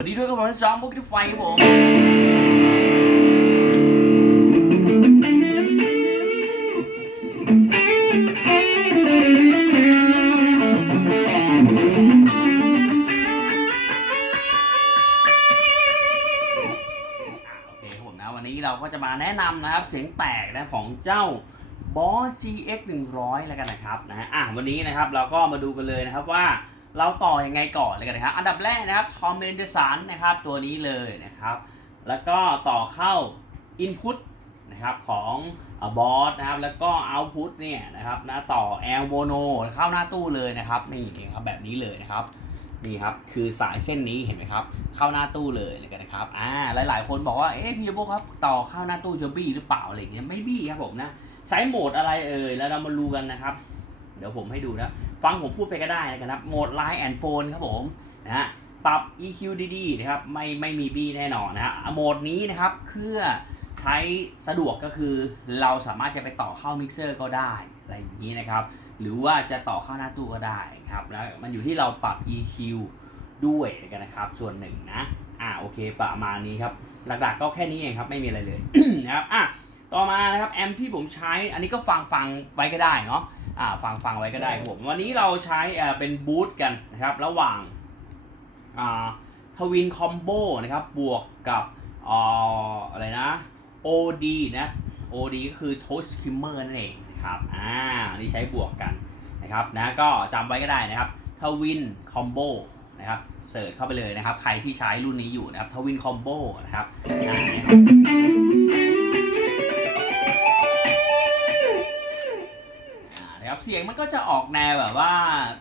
สวัสดีด้วยครับผมจอมบุกที่ไฟผมโอเคครับผมนะวันนี้เราก็จะมาแนะนำนะครับเสียงแตกนะของเจ้า Boss GX 100แล้วกันนะครับนะฮะอะวันนี้นะครับเราก็มาดูกันเลยนะครับว่า เราต่ออยังไงก่อนเลยกันนะครับ อันดับแรกนะครับทอมเมนเดสันนะครับตัวนี้เลยนะครับ แล้วก็ต่อเข้า Input นะครับของบอสนะครับ แล้วก็ Output เนี่ยนะครับนะต่อ L Mono เข้าหน้าตู้เลยนะครับนี่ครับแบบนี้เลยนะครับนี่ครับคือสายเส้นนี้เห็นไหมครับ เข้าหน้าตู้เลยเลยกันนะครับอ่าหลายๆ คนบอกว่าเอ๊ะพี่โบครับต่อเข้าหน้าตู้จะบี้หรือเปล่าอะไรอย่างเงี้ยไม่บี้ครับผมนะใช้โหมดอะไรเอ่ยแล้วเรามาดูกันนะครับ เดี๋ยวผมให้ดูนะ ฟังผมพูดไปก็ได้นะครับโหมด Line and Phone ครับผมนะฮะปรับ EQ ดีๆนะครับไม่ไม่มีบี้แน่นอนนะฮะโหมดนี้นะครับเพื่อใช้สะดวกก็คือเราสามารถจะไปต่อเข้ามิกเซอร์ก็ได้อะไรอย่างนี้นะครับ หรือว่าจะต่อเข้าหน้าตู้ก็ได้ครับแล้วมันอยู่ที่เราปรับ EQ ด้วยกันนะครับ ส่วนหนึ่งนะอ่าโอเคประมาณนี้ครับ หลักๆก็แค่นี้เองครับไม่มีอะไรเลยนะครับอะต่อมานะครับแอมที่ผมใช้อันนี้ก็ฟังฟังไว้ก็ได้เนาะ อ่าฟังฟังไว้ก็ได้ครับผมวันนี้เราใช้เอ่อเป็นบูทกันนะครับ ระหว่างอ่าทวินคอมโบนะครับ บวกกับอ่าอะไรนะ OD นะ OD ก็คือ Toast Skimmer นั่นเองนะครับอ่านี่ใช้บวกกันนะครับนะก็จำไว้ก็ได้นะครับทวินคอมโบนะครับเสิร์ชเข้าไปเลยนะครับ ใครที่ใช้รุ่นนี้อยู่นะครับทวินคอมโบนะครับอ่า เสียงมันก็จะออกแนวแบบว่า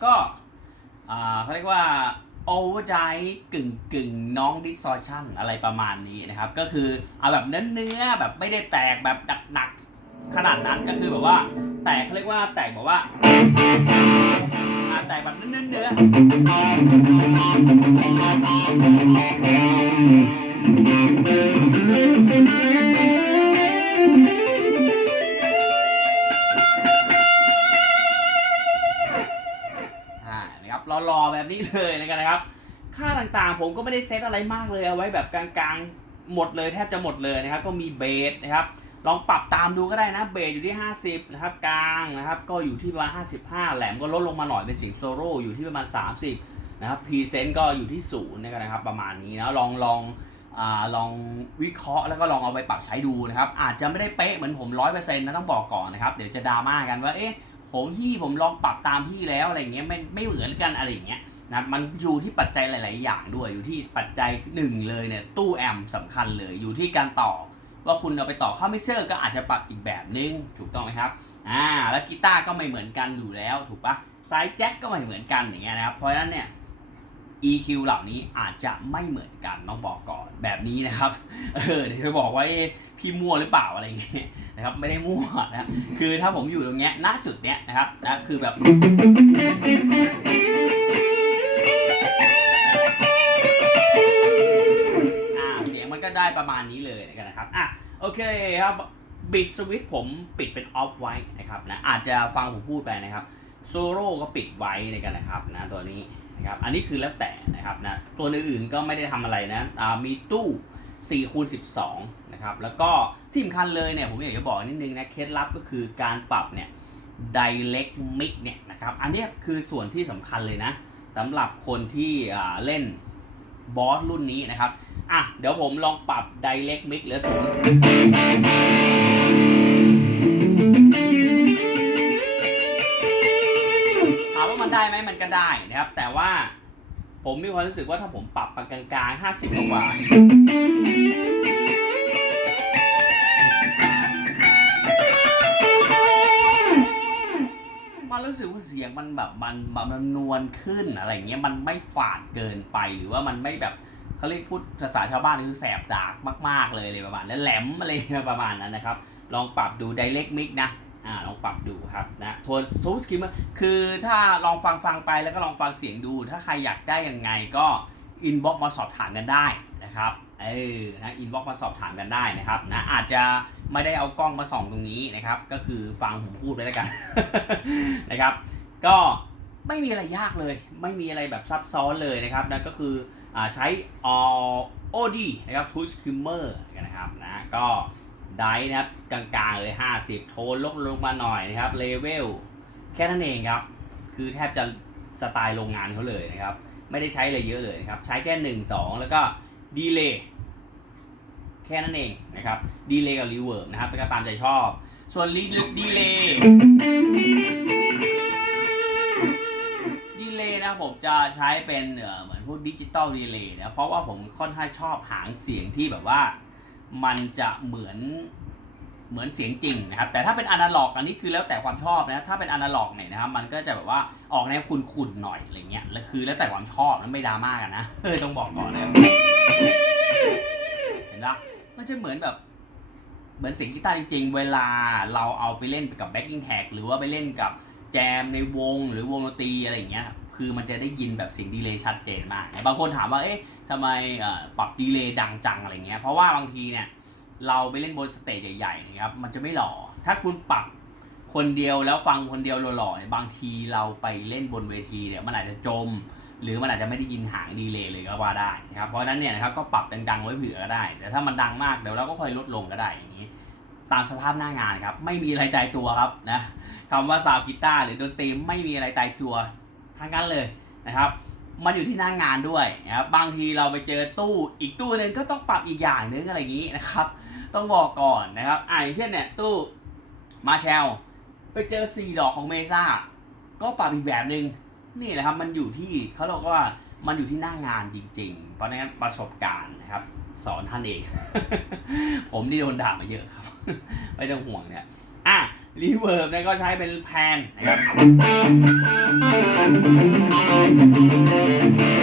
ก็เขาเรียกว่า overdrive กึ่งกึ่งน้อง distortion อะไรประมาณนี้นะครับ ก็คือเอาแบบเนื้อเนื้อแบบไม่ได้แตกแบบหนักๆขนาดนั้นก็คือแบบว่า แตกเขาเรียกว่าแตกแบบว่าแตกแบบเนื้อเนื้อๆอ่ แบบนี้เลยนะครับ ค่าต่างๆ ผมก็ไม่ได้เซตอะไรมากเลยเอาไว้แบบกลางๆหมดเลยแทบจะหมดเลยนะครับ ก็มีเบสนะครับลองปรับตามดูก็ได้นะเบสอยู่ที่ 50 นะครับ กลางนะครับก็อยู่ที่ประมาณ 55 แหลมก็ลดลงมาหน่อยเป็นเสียงโซโล่อยู่ที่ประมาณ 30 นะครับพรีเซนต์ก็อยู่ที่ศูนย์นะครับประมาณนี้นะลองลองอ่าลองวิเคราะห์แล้วก็ลองเอาไปปรับใช้ดูนะครับอาจจะไม่ได้เป๊ะเหมือนผม 100%นะต้องบอกก่อนนะครับเดี๋ยวจะดราม่ากันว่าเอ๊ะผมพี่ผมลองปรับตามพี่แล้วอะไรเงี้ยไม่ไม่เหมือนกันอะไรอย่างเงี้ย นะมันอยู่ที่ปัจจัยหลาย ๆ อย่างด้วยอยู่ที่ปัจจัยหนึ่งเลยเนี่ยตู้แอมป์สำคัญเลยอยู่ที่การต่อ ว่าคุณเอาไปต่อเข้ามิกเซอร์ก็อาจจะปรับอีกแบบนึงถูกต้องไหมครับอ่าแล้วกีตาร์ก็ไม่เหมือนกันอยู่แล้วถูกปะสายแจ็คก็ไม่เหมือนกันอย่างเงี้ยนะครับเพราะฉะนั้นเนี่ย EQ เหล่านี้อาจจะไม่เหมือนกันต้องบอกก่อนแบบนี้นะครับ เออเดี๋ยวจะบอกว่าพี่มั่วหรือเปล่าอะไรอย่างเงี้ยนะครับไม่ได้มั่วนะคือถ้าผมอยู่ตรงเนี้ยณจุดเนี้ยนะครับนะคือแบบ ประมาณนี้เลยนะครับอะโอเคครับบิดสวิตผมปิดเป็นออฟไว้นะครับนะอาจจะฟังผมพูดไปนะครับโซโล่ก็ปิดไว้ในกันนะครับนะตัวนี้นะครับอันนี้คือแล้วแต่นะครับนะตัวอื่นๆก็ไม่ได้ทำอะไรนะอ่ามีตู้4คูณ12นะครับแล้วก็ที่สำคัญเลยเนี่ยผมอยากจะบอกนิดนึงนะเคล็ดลับก็คือการปรับเนี่ย direct mix เนี่ยนะครับอันนี้คือส่วนที่สำคัญเลยนะสำหรับคนที่อ่าเล่น บอสรุ่นนี้นะครับ อะ เดี๋ยวผมลองปรับ direct mix เหลือศูนย์ถามว่ามันได้ไหมมันก็ได้นะครับ แต่ว่าผมมีความรู้สึกว่าถ้าผมปรับกลางๆ 50 กว่า เสียงมันแบบมันมันมันนวลขึ้นอะไรเงี้ยมันไม่ฝาดเกินไปหรือว่ามันไม่แบบเขาเรียกพูดภาษาชาวบ้านคือแสบดากมาก ๆ เลยเลยประมาณนั้นแหลมอะไรประมาณนั้นนะครับ ลองปรับดู direct mix นะอ่าลองปรับดูครับนะโทนซูสคิมคือถ้าลองฟังฟังไปแล้วก็ลองฟังเสียงดู ถ้าใครอยากได้ยังไงก็ inbox มาสอบถามกันได้นะครับเออนะ inbox มาสอบถามกันได้นะครับนะอาจจะไม่ได้เอากล้องมาส่องตรงนี้นะครับ ก็คือฟังผมพูดไปแล้วกันนะครับ ก็ไม่มีอะไรยากเลย ไม่มีอะไรแบบซับซ้อนเลยนะครับนะก็คืออ่าใช้ออดีนะครับทูสคิมเมอร์นะครับนะก็ไดฟ์นะครับกลางๆเลย 50 โทนลดลงมาหน่อยนะครับเลเวลแค่นั้นเองครับ คือแทบจะสไตล์โรงงานเขาเลยนะครับ ไม่ได้ใช้อะไรเยอะเลยนะครับ ใช้แค่ 1 2 แล้วก็ดีเลย์แค่นั้นเองนะครับดีเลย์กับรีเวิร์บนะครับก็ตามใจชอบ ส่วนดีเลย์ดีเลย์ นะครับผมจะใช้เป็นเอ่อเหมือนพวกดิจิตอลดีเลย์นะ เพราะว่าผมค่อนข้างชอบหางเสียงที่แบบว่า มันจะเหมือนเหมือนเสียงจริงนะครับ แต่ถ้าเป็นอนาล็อกอันนี้คือแล้วแต่ความชอบนะถ้าเป็นอนาล็อกเนี่ยนะครับมันก็จะแบบว่าออกแนวขุ่นๆหน่อยอะไรเงี้ยแล้วคือแล้วแต่ความชอบนะไม่ดราม่ากันนะเออต้องบอกก่อนนะครับเห็นปะมันจะเหมือนแบบเหมือนเสียงกีตาร์จริงๆ เวลาเราเอาไปเล่นกับแบ็กกิ้งแท็กหรือว่าไปเล่นกับแจมในวงหรือวงดนตรีอะไรอย่างเงี้ย คือมันจะได้ยินแบบเสียงดีเลย์ชัดเจนมาก บางคนถามว่า เอ๊ะทำไมปรับดีเลย์ดังจังอะไรเงี้ย เพราะว่าบางทีเนี่ยเราไปเล่นบนสเตจใหญ่ๆนะครับ มันจะไม่หล่อ ถ้าคุณปรับคนเดียวแล้วฟังคนเดียวหล่อๆเนี่ยบางทีเราไปเล่นบนเวทีเนี่ยมันอาจจะจม หรือมันอาจจะไม่ได้ยินหางดีเลย์เลยก็ว่าได้นะครับ เพราะฉะนั้นเนี่ยนะครับก็ปรับดังๆไว้เผื่อก็ได้ แต่ถ้ามันดังมากเดี๋ยวเราก็ค่อยลดลงก็ได้อย่างนี้ ตามสภาพหน้างานครับ ไม่มีอะไรตายตัวครับนะคำว่าซาวกีตาร์หรือดนตรีไม่มีอะไรตายตัว ทั้งนั้นเลยนะครับมันอยู่ที่หน้างงานด้วยนะครับบางทีเราไปเจอตู้อีกตู้หนึงก็ต้องปรับอีกอย่างนึงอะไรอย่างนี้นะครับ ต้องบอกก่อนนะครับอ่าอย่างเช่นเนี่ยตู้มาแชลไปเจอสี่ดอกของเมซ่าก็ปรับอีกแบบหนึ่งนี่แหละครับมันอยู่ที่เขาเรียกว่ามันอยู่ที่หน้างงานจริงๆ เพราะนั้นประสบการณ์นะครับ สอนท่านเอง ผมนี่โดนด่ามาเยอะครับ ไม่ต้องห่วงเนี่ย รีเวิร์บเนี่ยก็ใช้เป็นแพนนะครับ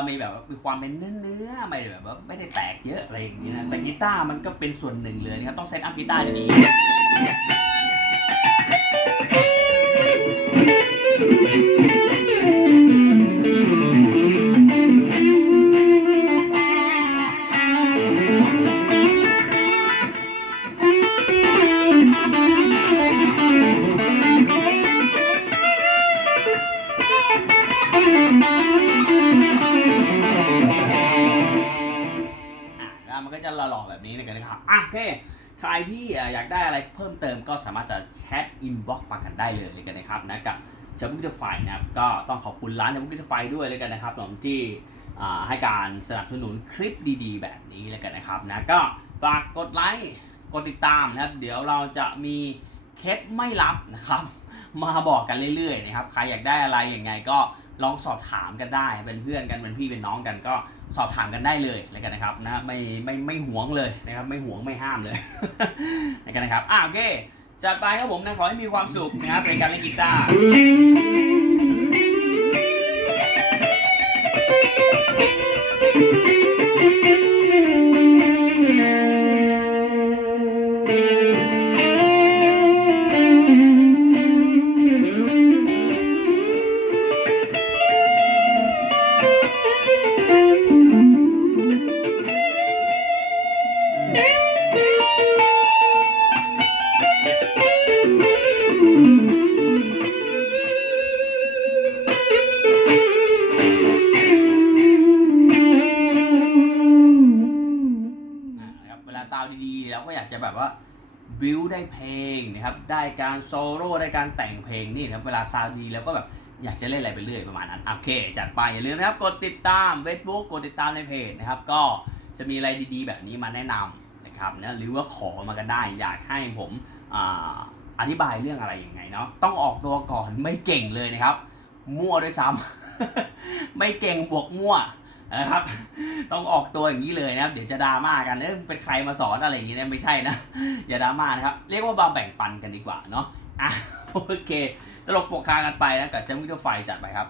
มันมีแบบมีความเป็นเนื้อเนื้อๆไม่ได้แบบว่าไม่ได้แตกเยอะอะไรอย่างนี้นะแต่กีตาร์มันก็เป็นส่วนหนึ่งเลยนะครับต้องเซตอัพกีตาร์ดีๆ เค ใครที่อยากได้อะไรเพิ่มเติมก็สามารถจะแชทอินบ็อกซ์มากันได้เลยเลยกันนะครับนะกับจับุกไฟนะครับก็ต้องขอบคุณร้านจับุกไฟด้วยเลยกันนะครับผมที่ให้การสนับสนุนคลิปดีๆ แบบนี้เลยกันนะครับนะก็ฝากกดไลค์กดติดตามนะครับ เดี๋ยวเราจะมีเคสไม่ลับนะครับ มาบอกกันเรื่อยๆนะครับ ใครอยากได้อะไรยังไงก็ ลองสอบถามกันได้ เป็นเพื่อนกันเป็นพี่เป็นน้องกันก็สอบถามกันได้เลยแล้วกันนะครับนะไม่ไม่ไม่หวงเลยนะครับไม่หวงไม่ห้ามเลยแล้วกันนะครับอ่าโอเคจัดไปครับผมนะขอให้มีความสุขนะครับในการเล่นกีตาร์ บิวได้เพลงนะครับ ได้การโซโล่ได้การแต่งเพลงนี่นะครับ เวลาซาวดีแล้วก็แบบอยากจะเล่นอะไรไปเรื่อยประมาณนั้น โอเค จัดไปอย่าลืมนะครับ กดติดตาม Facebook กดติดตามในเพจนะครับ ก็จะมีอะไรดีๆ แบบนี้มาแนะนำนะครับนะหรือว่าขอมากันได้ อยากให้ผมออธิบายเรื่องอะไรยังไงเนาะต้องออกตัวก่อนไม่เก่งเลยนะครับ มั่วด้วยซ้ำ ไม่เก่งบวกมั่ว นะครับ ต้องออกตัวอย่างนี้เลยนะครับ เดี๋ยวจะดราม่ากัน เอ้ยเป็นใครมาสอนอะไรอย่างนี้นะไม่ใช่นะ อย่าดราม่านะครับ เรียกว่ามาแบ่งปันกันดีกว่าเนาะ อะโอเค ตลกปกคางกันไปนะกับแชมป์วิดีโอไฟจัดไปครับ